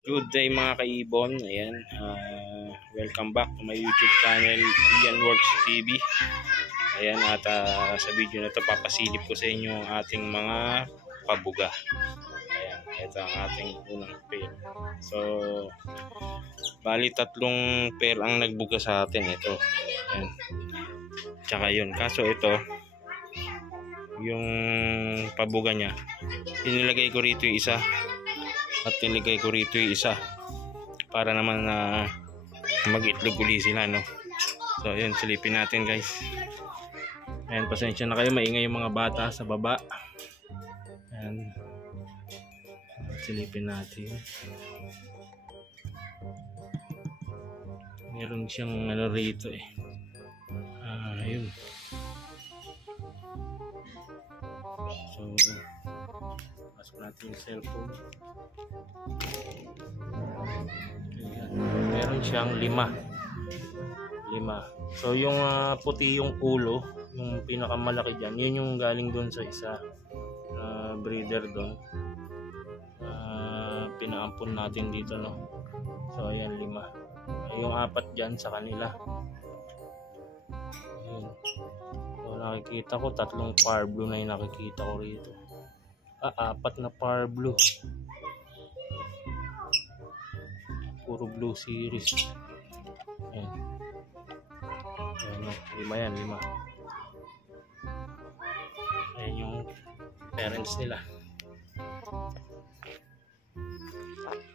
Good day mga kaibon. Ayan, welcome back to my YouTube channel, Ian Works TV. Ayan, at sa video na to papasilip ko sa inyo ang ating mga pabuga. Ayan, ito ang ating unang pair. So, bali tatlong pair ang nagbuga sa atin ito. Ayan. Tsaka yun, kaso ito yung pabuga niya, inilagay ko rito yung isa at nilagay ko rito yung isa para naman na mag-itlog uli sila, no? So yun, silipin natin guys. Ayan, pasensya na kayo, maingay yung mga bata sa baba. Ayan, silipin natin. Meron siyang ano rito eh. Ayun. So pasok natin yung cellphone. Ayan. Meron siyang lima. So yung puti yung ulo, yung pinakamalaki dyan, yun yung galing doon sa isa breeder doon. Pinaampun natin dito, no? So ayan, 5. Yung 4 dyan sa kanila. Ayan. So nakikita ko 3 par blue na yung nakikita ko rito. 4 na par blue. Puro blue series. Ayan. Ayan, 5 yan. Ayan yung parents nila.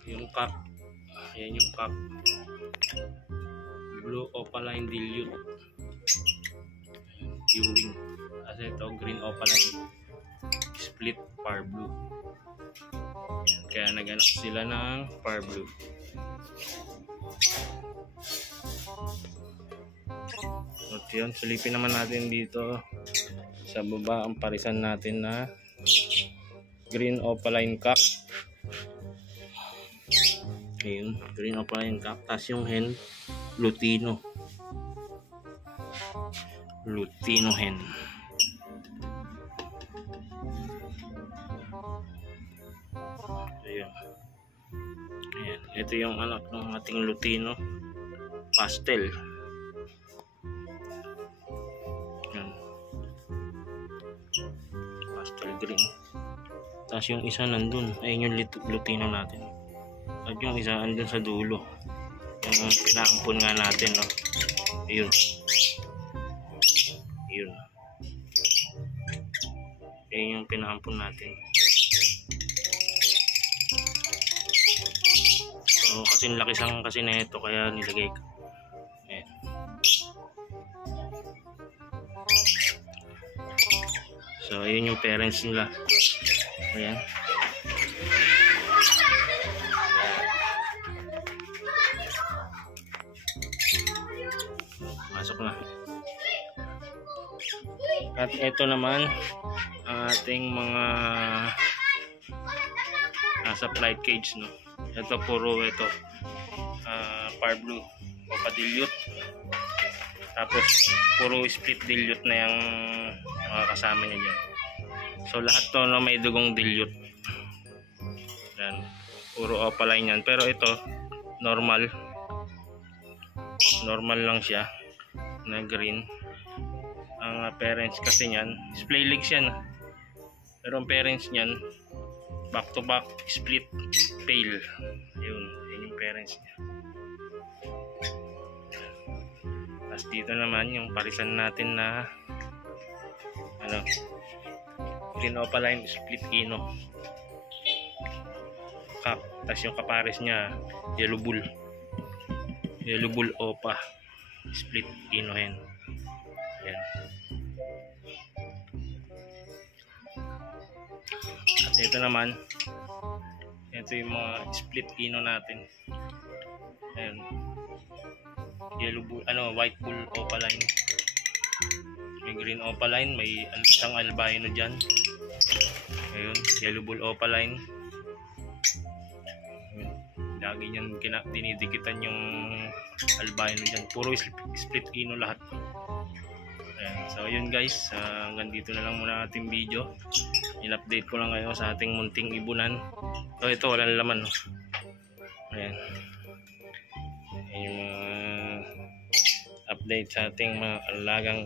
Yung cock. Ayan yung cock. Blue opaline dilute. Ewing. Kasi ito green opaline split par blue. Ayan. Kaya nag-anak sila ng par blue. At yun, silipin naman natin dito sa baba ang parisan natin na green opaline cock. Ayun, green opaline cock. Tapos yung hen, Lutino hen. Ayun. Ayan, ito yung anak ng ating Lutino pastel. Ayan. Pastel green. Tapos yung isa nandun, ayun yung Lutino natin. At yung isa andun sa dulo, yung pinaampun nga natin, no? Ayun. Ayun yung pinaampun natin. So kasi laki sang kasi na ito, kaya nilagay ko. Ayan. So ayun yung parents nila. Ayan. Masok na. At ito naman ang ating mga nasa flight cage, no? Ito puro ito par blue opa dilute. Tapos puro split dilute na yung mga kasama niya dyan. So lahat to, no, may dugong dilute. Yan, puro opaline yan. Pero ito normal lang siya na green. Ang parents kasi niyan display legs yan, pero ang parents niyan back to back split pale. Yun yung parents niya. Tapos dito naman yung parisan natin na ano, green opaline split ino cock. Tapos yung kapares niya yellow bull opa split ino hen. Ayan. At ito naman, ito yung mga split ino natin. Ayan. Yellow bull, white bull opaline. May green opaline, may isang albino dyan. Ayun, yellow bull opaline. Lagi nyan dinidikitan yung albino dyan. Puro split ino lahat. Ayan. So yun guys, hanggang dito na lang muna ating video. In-update ko lang kayo sa ating munting ibunan. So ito, walang laman. update sa ating mga alagang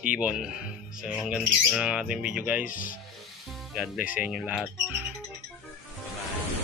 ibon. So hanggang dito na lang ating video guys. God bless sa inyo lahat. Bye-bye.